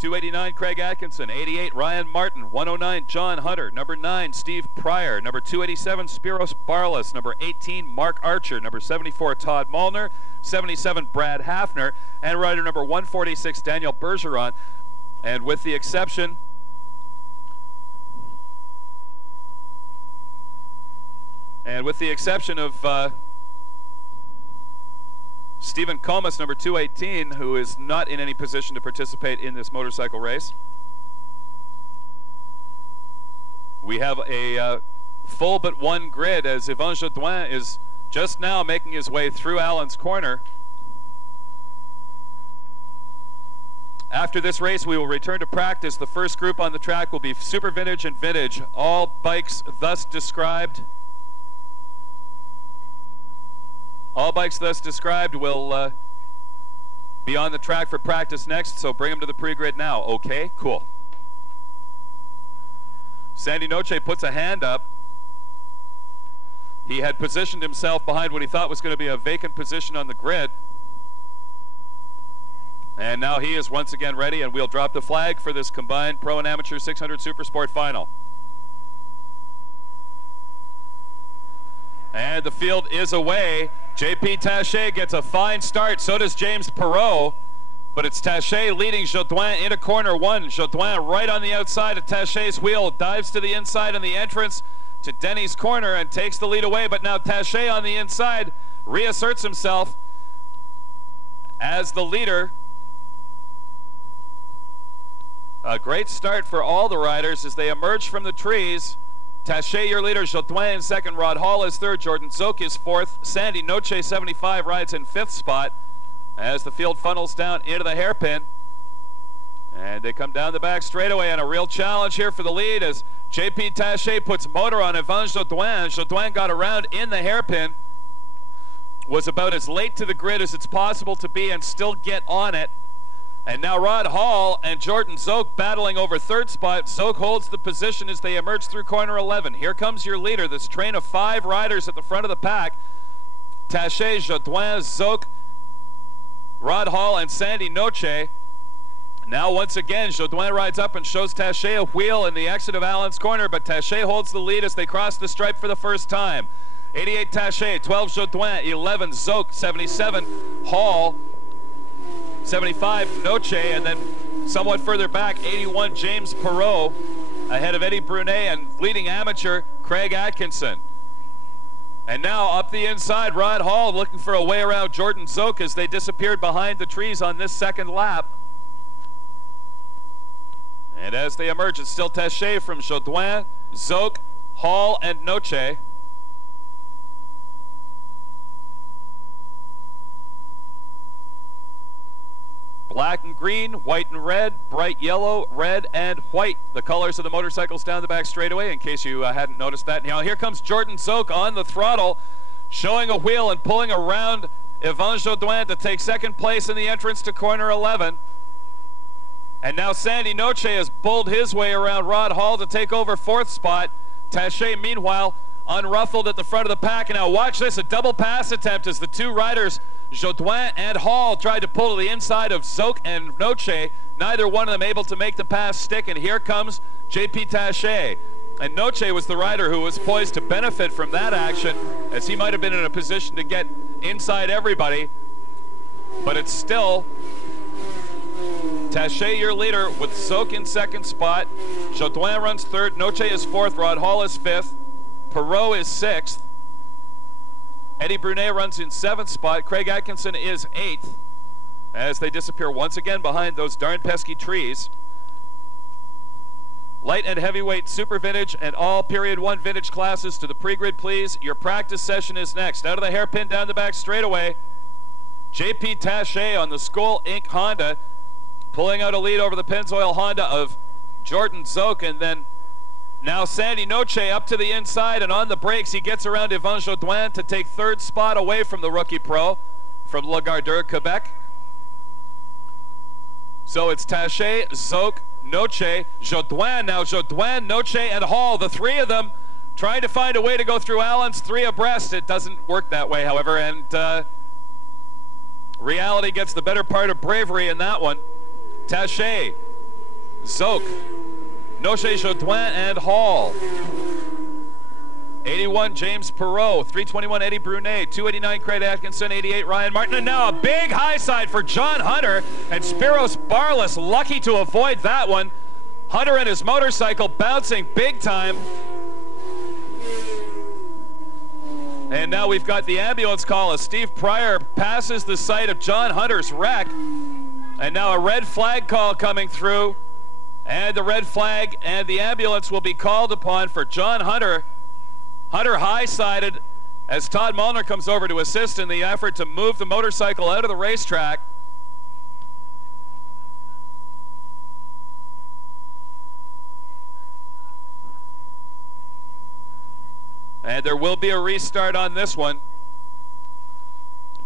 289, Craig Atkinson. 88, Ryan Martin. 109, John Hunter. Number 9, Steve Pryor. Number 287, Spiros Barlas. Number 18, Mark Archer. Number 74, Todd Molnar. 77, Brad Hafner. And rider number 146, Daniel Bergeron. And with the exception of Stephen Comas, number 218, who is not in any position to participate in this motorcycle race. We have a full but one grid as Yvon Jodoin is just now making his way through Allen's Corner. After this race, we will return to practice. The first group on the track will be Super Vintage and Vintage. All bikes thus described. All bikes thus described will be on the track for practice next, so bring them to the pre-grid now. Okay, cool. Sandy Noche puts a hand up. He had positioned himself behind what he thought was going to be a vacant position on the grid. And now he is once again ready, and we'll drop the flag for this combined pro and amateur 600 Supersport final. And the field is away. JP Taché gets a fine start. So does James Perreault. But it's Taché leading Jodoin into corner one. Jodoin right on the outside of Taché's wheel. Dives to the inside on the entrance to Denny's corner and takes the lead away. But now Taché on the inside reasserts himself as the leader. A great start for all the riders as they emerge from the trees. Taché, your leader. Jodoin in second. Rod Hall is third. Jordan Zook is fourth. Sandy Noche, 75, rides in fifth spot as the field funnels down into the hairpin. And they come down the back straightaway, and a real challenge here for the lead as JP Taché puts motor on Yvon Jodoin. Jodoin got around in the hairpin, was about as late to the grid as it's possible to be and still get on it. And now Rod Hall and Jordan Zook battling over third spot. Zook holds the position as they emerge through corner 11. Here comes your leader, this train of 5 riders at the front of the pack. Taché, Jodoin, Zook, Rod Hall, and Sandy Noche. Now once again, Jodoin rides up and shows Taché a wheel in the exit of Allen's Corner, but Taché holds the lead as they cross the stripe for the first time. 88 Taché, 12 Jodoin, 11 Zook, 77 Hall, 75 Noche, and then somewhat further back, 81 James Perreault ahead of Eddie Brunet and leading amateur Craig Atkinson. And now up the inside, Rod Hall looking for a way around Jordan Zook as they disappeared behind the trees on this second lap. And as they emerge, it's still Taché from Jodoin, Zook, Hall, and Noche. Black and green, white and red, bright yellow, red and white. The colors of the motorcycles down the back straightaway, in case you hadn't noticed that. Now here comes Jordan Zook on the throttle, showing a wheel and pulling around Yvon Jodoin to take second place in the entrance to corner 11. And now Sandy Noche has bulled his way around Rod Hall to take over fourth spot. Taché, meanwhile, unruffled at the front of the pack. And now watch this, a double pass attempt as the two riders, Jodoin and Hall, tried to pull to the inside of Zook and Noche. Neither one of them able to make the pass stick, and here comes JP Taché. And Noche was the rider who was poised to benefit from that action, as he might have been in a position to get inside everybody. But it's still Taché, your leader, with Zook in second spot. Jodoin runs third, Noche is fourth, Rod Hall is fifth, Perreault is sixth. Eddie Brunet runs in seventh spot. Craig Atkinson is eighth as they disappear once again behind those darn pesky trees. Light and heavyweight super vintage and all period 1 vintage classes to the pre-grid, please. Your practice session is next. Out of the hairpin down the back straightaway, JP Taché on the Skoal Inc. Honda, pulling out a lead over the Pennzoil Honda of Jordan Zook, and then now Sandy Noche up to the inside, and on the brakes he gets around Yvon Jodoin to take third spot away from the rookie pro from Lagardère, Quebec. So it's Taché, Zook, Noche, Jodoin. Now Jodoin, Noche, and Hall, the three of them trying to find a way to go through Allen's, 3 abreast. It doesn't work that way, however, and reality gets the better part of bravery in that one. Taché Zoke, Noche, Jodoin, and Hall. 81, James Perot. 321, Eddie Brunet. 289, Craig Atkinson. 88, Ryan Martin. And now a big high side for John Hunter. And Spiros Barlas lucky to avoid that one. Hunter and his motorcycle bouncing big time. And now we've got the ambulance call as Steve Pryor passes the site of John Hunter's wreck. And now a red flag call coming through. And the red flag and the ambulance will be called upon for John Hunter. Hunter high-sided as Todd Molnar comes over to assist in the effort to move the motorcycle out of the racetrack. And there will be a restart on this one.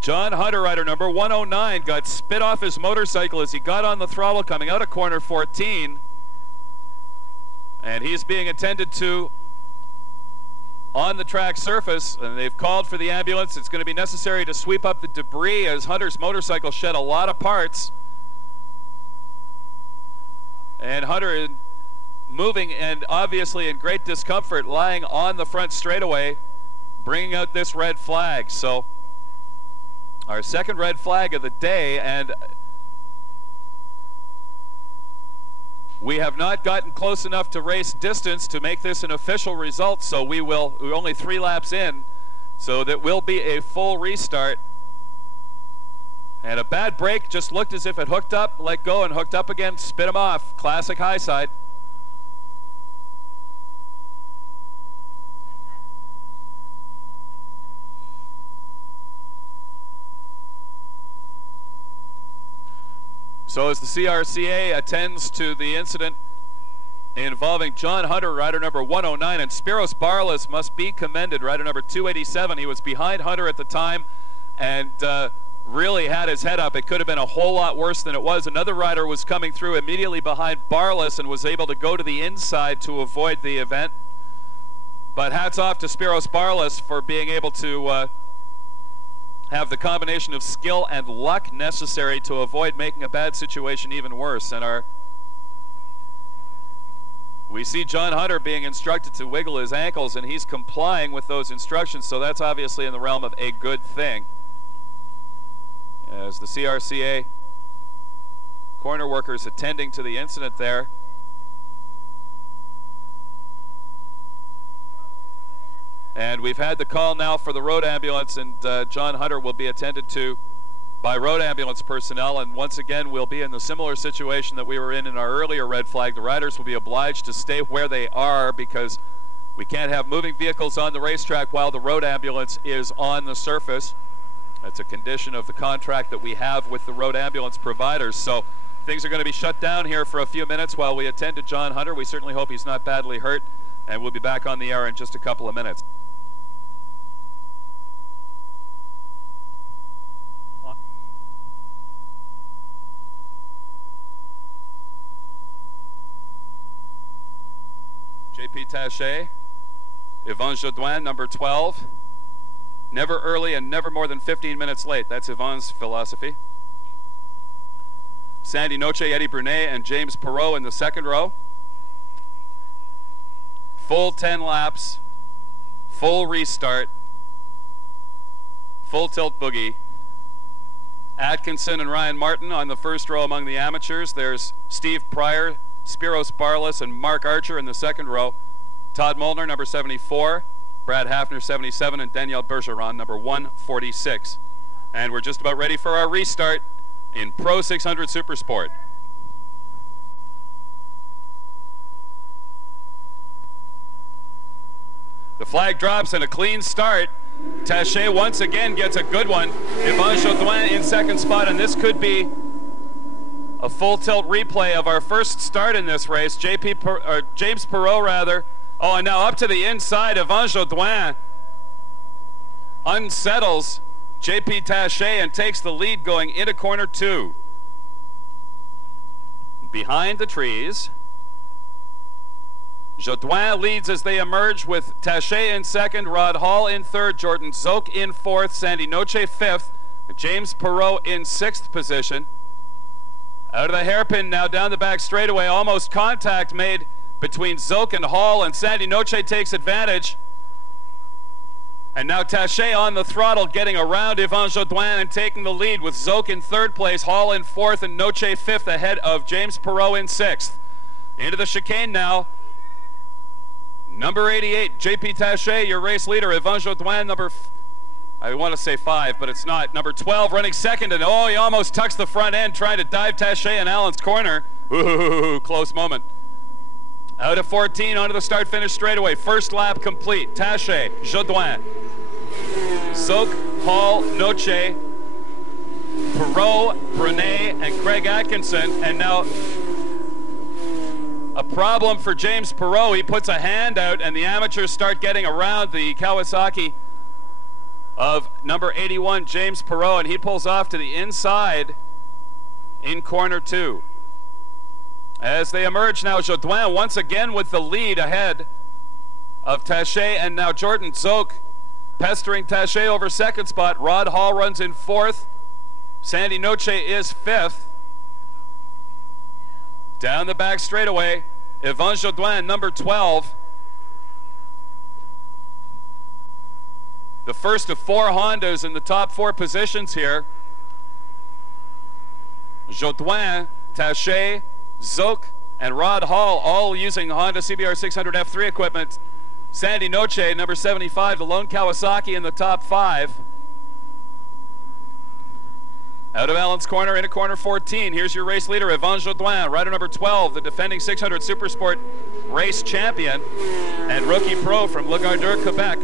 John Hunter, rider number 109, got spit off his motorcycle as he got on the throttle coming out of corner 14. And he's being attended to on the track surface, and they've called for the ambulance. It's going to be necessary to sweep up the debris as Hunter's motorcycle shed a lot of parts. And Hunter moving and obviously in great discomfort, lying on the front straightaway, bringing out this red flag. So our second red flag of the day, and we have not gotten close enough to race distance to make this an official result, so we're only 3 laps in, so that will be a full restart. And a bad brake, just looked as if it hooked up, let go, and hooked up again, spit him off. Classic high side. So as the CRCA attends to the incident involving John Hunter, rider number 109, and Spiros Barlas must be commended, rider number 287. He was behind Hunter at the time and really had his head up. It could have been a whole lot worse than it was. Another rider was coming through immediately behind Barlas and was able to go to the inside to avoid the event. But hats off to Spiros Barlas for being able to have the combination of skill and luck necessary to avoid making a bad situation even worse. And we see John Hunter being instructed to wiggle his ankles, and he's complying with those instructions, so that's obviously in the realm of a good thing. As the CRCA corner workers attending to the incident there. And we've had the call now for the road ambulance, and John Hunter will be attended to by road ambulance personnel. And once again, we'll be in the similar situation that we were in our earlier red flag. The riders will be obliged to stay where they are because we can't have moving vehicles on the racetrack while the road ambulance is on the surface. That's a condition of the contract that we have with the road ambulance providers. So things are going to be shut down here for a few minutes while we attend to John Hunter. We certainly hope he's not badly hurt, and we'll be back on the air in just a couple of minutes. JP Taché, Yvon Jodoin, number 12. Never early and never more than 15 minutes late. That's Yvon's philosophy. Sandy Noche, Eddie Brunet, and James Perot in the second row. Full 10 laps, full restart, full tilt boogie. Atkinson and Ryan Martin on the first row among the amateurs. There's Steve Pryor, Spiros Barlas, and Mark Archer in the second row. Todd Molnar, number 74. Brad Hafner, 77, and Danielle Bergeron, number 146. And we're just about ready for our restart in Pro 600 Supersport. The flag drops and a clean start. Taché once again gets a good one. Yvon Jodoin in second spot, and this could be a full tilt replay of our first start in this race. James Perot, rather. Oh, and now up to the inside, Yvon Jodoin unsettles JP Taché and takes the lead going into corner 2. Behind the trees, Jodoin leads as they emerge with Taché in second, Rod Hall in third, Jordan Zoke in fourth, Sandy Noche fifth, James Perot in sixth position. Out of the hairpin now, down the back straightaway. Almost contact made between Zoke and Hall, and Sandy Noche takes advantage. And now Taché on the throttle, getting around Yvon Jodoin and taking the lead with Zoke in third place, Hall in fourth, and Noche fifth, ahead of James Perreault in sixth. Into the chicane now. Number 88, JP Taché, your race leader. Yvon Jodoin, I want to say 5, but it's not. Number 12 running second, and oh, he almost tucks the front end, trying to dive Taché in Allen's corner. Ooh, close moment. Out of 14, onto the start-finish straightaway. First lap complete. Taché, Jodoin, Zoke, Hall, Noche, Perreault, Brunet, and Craig Atkinson. And now a problem for James Perreault. He puts a hand out, and the amateurs start getting around the Kawasaki of number 81, James Perreault, and he pulls off to the inside in corner 2. As they emerge now, Jodoin once again with the lead ahead of Taché, and now Jordan Zoke pestering Taché over second spot. Rod Hall runs in fourth. Sandy Noche is fifth. Down the back straightaway, Yvon Jodoin, number 12. The first of 4 Hondas in the top 4 positions here. Jodoin, Taché, Zoke, and Rod Hall, all using Honda CBR 600 F3 equipment. Sandy Noche, number 75, the lone Kawasaki in the top 5. Out of Allen's corner, into corner 14. Here's your race leader, Yvon Jodoin, rider number 12, the defending 600 Supersport race champion and rookie pro from Le Gardeur, Quebec.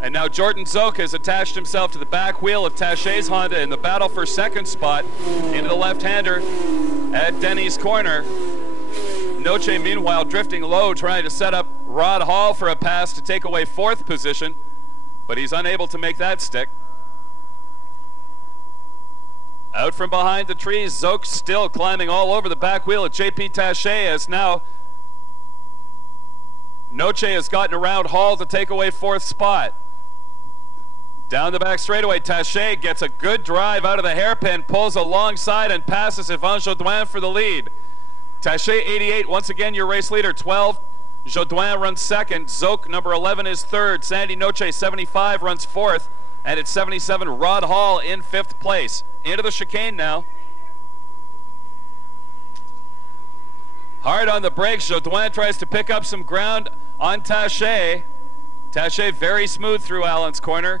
And now Jordan Zoke has attached himself to the back wheel of Taché's Honda in the battle for second spot into the left-hander at Denny's corner. Noche, meanwhile, drifting low, trying to set up Rod Hall for a pass to take away 4th position, but he's unable to make that stick. Out from behind the trees, Zoke still climbing all over the back wheel of JP Taché, as now Noche has gotten around Hall to take away 4th spot. Down the back straightaway, Taché gets a good drive out of the hairpin, pulls alongside and passes Yvon Jodoin for the lead. Taché, 88, once again your race leader. 12, Jodoin runs second. Zoke, number 11, is third. Sandy Noche, 75, runs fourth. And at 77, Rod Hall in 5th place. Into the chicane now. Hard on the brakes. Jodoin tries to pick up some ground on Taché. Taché very smooth through Allen's corner.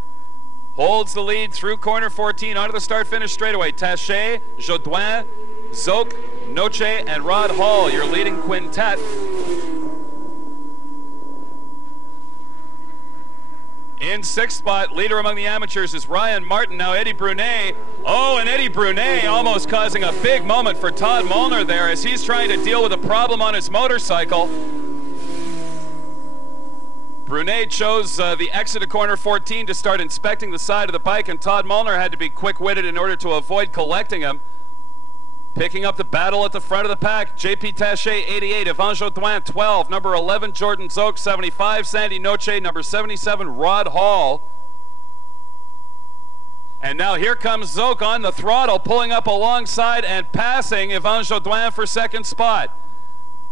Holds the lead through corner 14 onto the start-finish straightaway. Taché, Jodoin, Zoke, Noche, and Rod Hall, your leading quintet. In 6th spot, leader among the amateurs is Ryan Martin. Now Eddie Brunet. Oh, and Eddie Brunet almost causing a big moment for Todd Molnar there as he's trying to deal with a problem on his motorcycle. Brunet chose the exit of corner 14 to start inspecting the side of the bike, and Todd Molnar had to be quick-witted in order to avoid collecting him. Picking up the battle at the front of the pack, JP Taché, 88, Yvon Jodoin, 12, number 11, Jordan Zoke, 75, Sandy Noche, number 77, Rod Hall. And now here comes Zoke on the throttle, pulling up alongside and passing Yvon Jodoin for second spot.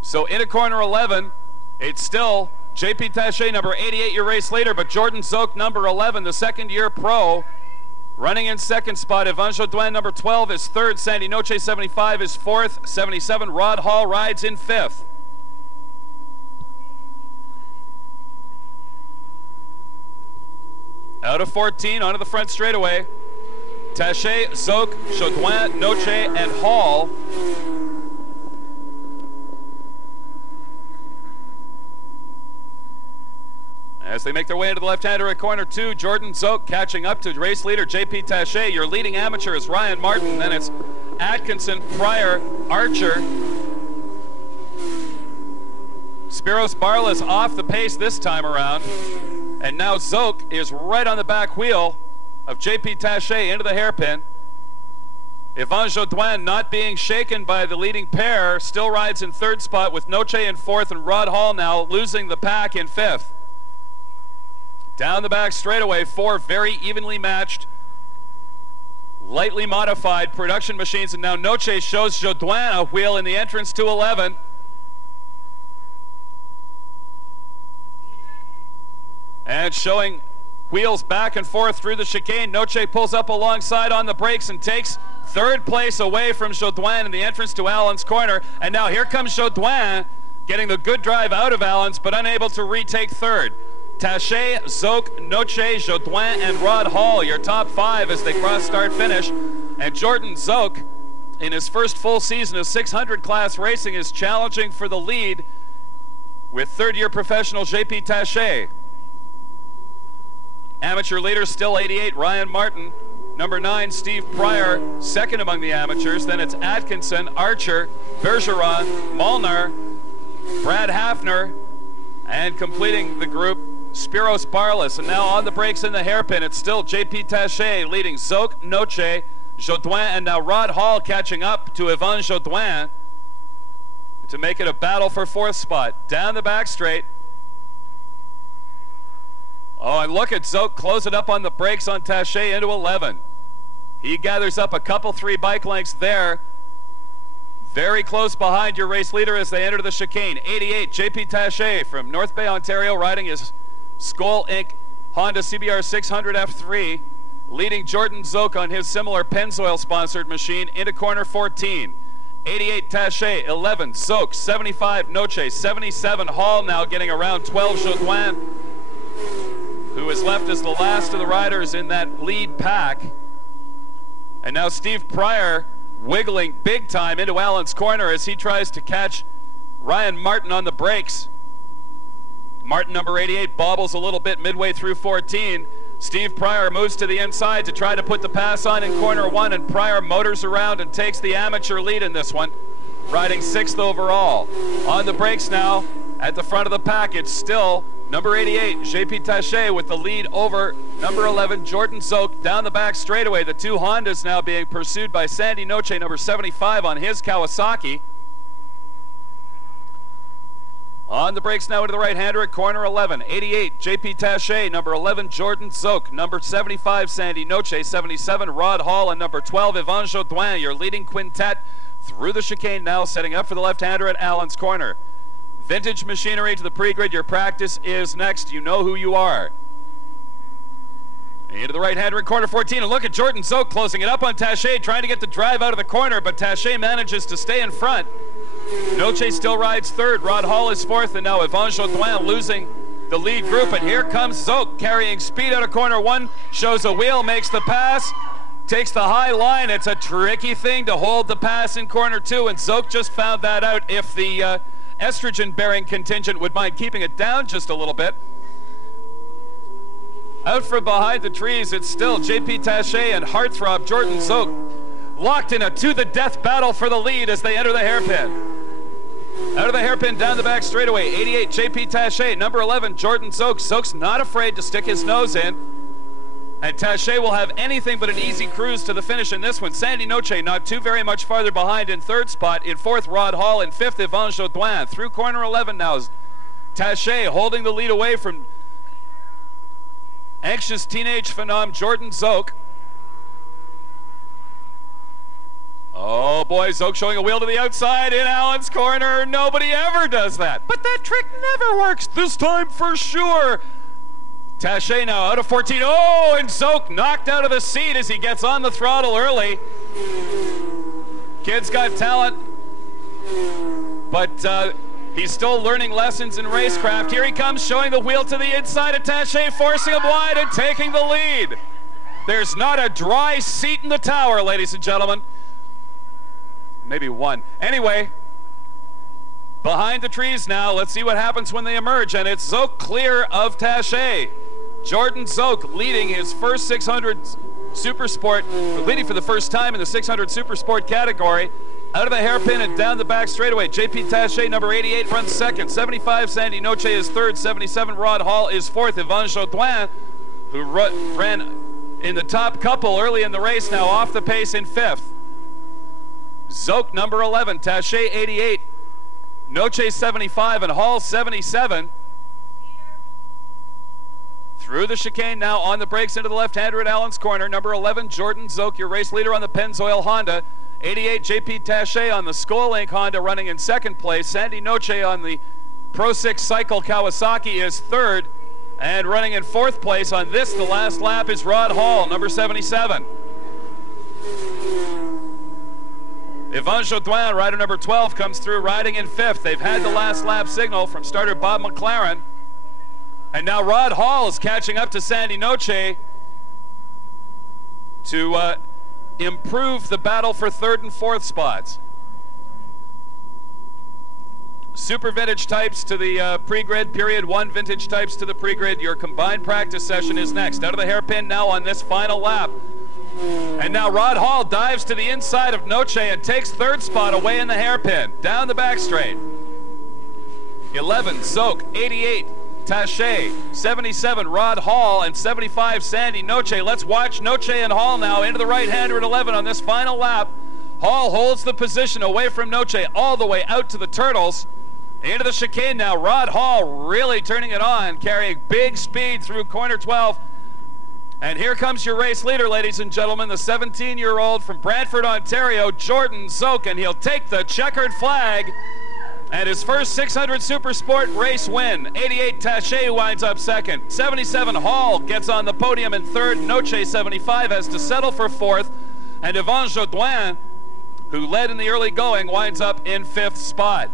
So into corner 11, it's still JP Taché, number 88, your race leader, but Jordan Zoke, number 11, the second-year pro, running in second spot. Yvon Jodoin, number 12, is third. Sandy Noche, 75, is fourth. 77, Rod Hall rides in 5th. Out of 14, onto the front straightaway. Taché, Zoke, Jodoin, Noche, and Hall. As they make their way into the left-hander at corner 2, Jordan Zoke catching up to race leader JP Taché. Your leading amateur is Ryan Martin. Then it's Atkinson, Pryor, Archer. Spiros Barlas off the pace this time around. And now Zoke is right on the back wheel of JP Taché into the hairpin. Yvon Jodoin, not being shaken by the leading pair, still rides in 3rd spot with Noche in 4th, and Rod Hall now losing the pack in 5th. Down the back straightaway, 4 very evenly matched lightly modified production machines, and now Noche shows Jodoin a wheel in the entrance to 11. And showing wheels back and forth through the chicane. Noche pulls up alongside on the brakes and takes third place away from Jodoin in the entrance to Allen's corner. And now here comes Jodoin, getting the good drive out of Allen's, but unable to retake third. Taché, Zoke, Noche, Jodoin, and Rod Hall, your top 5 as they cross start finish. And Jordan Zoke, in his first full season of 600 class racing, is challenging for the lead with third-year professional JP Taché. Amateur leader still 88, Ryan Martin. Number 9, Steve Pryor, second among the amateurs. Then it's Atkinson, Archer, Bergeron, Molnar, Brad Hafner, and completing the group, Spiros Barlas. And now on the brakes in the hairpin, it's still JP Taché leading Zoke, Noche, Jodoin, and now Rod Hall catching up to Yvon Jodoin to make it a battle for 4th spot. Down the back straight. Oh, and look at Zoke close it up on the brakes on Taché into 11. He gathers up a couple 3 bike lengths there. Very close behind your race leader as they enter the chicane. 88, JP Taché from North Bay, Ontario, riding his Skoal Inc. Honda CBR 600 F3, leading Jordan Zoke on his similar Pennzoil sponsored machine into corner 14. 88 Taché, 11 Zoke, 75 Noche, 77 Hall, now getting around 12 Jodoin, who is left as the last of the riders in that lead pack. And now Steve Pryor wiggling big time into Allen's corner as he tries to catch Ryan Martin on the brakes. Martin, number 88, bobbles a little bit midway through 14. Steve Pryor moves to the inside to try to put the pass on in corner 1, and Pryor motors around and takes the amateur lead in this one, riding 6th overall. On the brakes now at the front of the pack, it's still number 88, JP Taché, with the lead over number 11, Jordan Zoke, down the back straightaway. The 2 Hondas now being pursued by Sandy Noche, number 75, on his Kawasaki. On the brakes now into the right-hander at corner 11. 88, JP Taché, number 11, Jordan Zoke, number 75, Sandy Noche, 77, Rod Hall, and number 12, Yvon Jodoin, your leading quintet through the chicane now, setting up for the left-hander at Allen's corner. Vintage machinery to the pre-grid. Your practice is next. You know who you are. Into the right-hander in corner 14, and look at Jordan Zoke closing it up on Taché, trying to get the drive out of the corner, but Taché manages to stay in front. Noche still rides 3rd. Rod Hall is 4th, and now Yvon Jodoin losing the lead group, and here comes Zoke carrying speed out of corner 1, shows a wheel, makes the pass, takes the high line. It's a tricky thing to hold the pass in corner 2, and Zoke just found that out. If the estrogen-bearing contingent would mind keeping it down just a little bit. Out from behind the trees, it's still JP Taché and heartthrob Jordan Zoke, locked in a to-the-death battle for the lead as they enter the hairpin. Out of the hairpin, down the back straightaway, 88 JP Taché, number 11 Jordan Zoke. Zoke's not afraid to stick his nose in, and Taché will have anything but an easy cruise to the finish in this one. Sandy Noche not too very much farther behind in 3rd spot. In 4th, Rod Hall. In 5th, Yvon Jodoin. Through corner 11 now, Taché holding the lead away from anxious teenage phenom Jordan Zoke. Oh boy, Zoke showing a wheel to the outside in Allen's corner. Nobody ever does that, but that trick never works. This time for sure. Taché now out of 14. Oh, and Zoke knocked out of the seat as he gets on the throttle early. Kid's got talent, but he's still learning lessons in racecraft. Here he comes, showing the wheel to the inside of Taché, forcing him wide and taking the lead. There's not a dry seat in the tower, ladies and gentlemen. Maybe one. Anyway, behind the trees now. Let's see what happens when they emerge. And it's Zoke clear of Taché. Jordan Zoke leading his first 600 Super Sport, leading for the first time in the 600 Super Sport category. Out of the hairpin and down the back straightaway. JP Taché, number 88, runs 2nd. 75, Sandy Noche is 3rd. 77, Rod Hall is 4th. Yvon Jodoin, who ran in the top couple early in the race, now off the pace in 5th. Zoke, number 11, Taché, 88, Noche, 75, and Hall, 77. Through the chicane now, on the brakes into the left-hander at Allen's corner. Number 11, Jordan Zoke, your race leader on the Pennzoil Honda. 88, JP Taché on the Skolink Honda, running in second place. Sandy Noche on the Pro 6 Cycle Kawasaki is third. And running in fourth place on this, the last lap, is Rod Hall, number 77. Yvon Jodoin, rider number 12, comes through riding in fifth. They've had the last lap signal from starter Bob McLaren. And now Rod Hall is catching up to Sandy Noche to improve the battle for third and fourth spots. Super vintage types to the pre-grid, period one vintage types to the pre-grid. Your combined practice session is next. Out of the hairpin now on this final lap. And now Rod Hall dives to the inside of Noche and takes third spot away in the hairpin. Down the back straight. 11, Zoke. 88, Taché. 77, Rod Hall. And 75, Sandy Noche. Let's watch Noche and Hall now into the right-hander at 11 on this final lap. Hall holds the position away from Noche all the way out to the Turtles. Into the chicane now. Rod Hall really turning it on, carrying big speed through corner 12. And here comes your race leader, ladies and gentlemen, the 17-year-old from Brantford, Ontario, Jordan Zoke, and he'll take the checkered flag and his first 600 Super Sport race win. 88, Taché winds up second. 77, Hall gets on the podium in third. Noche, 75, has to settle for fourth. And Yvon Jodoin, who led in the early going, winds up in fifth spot.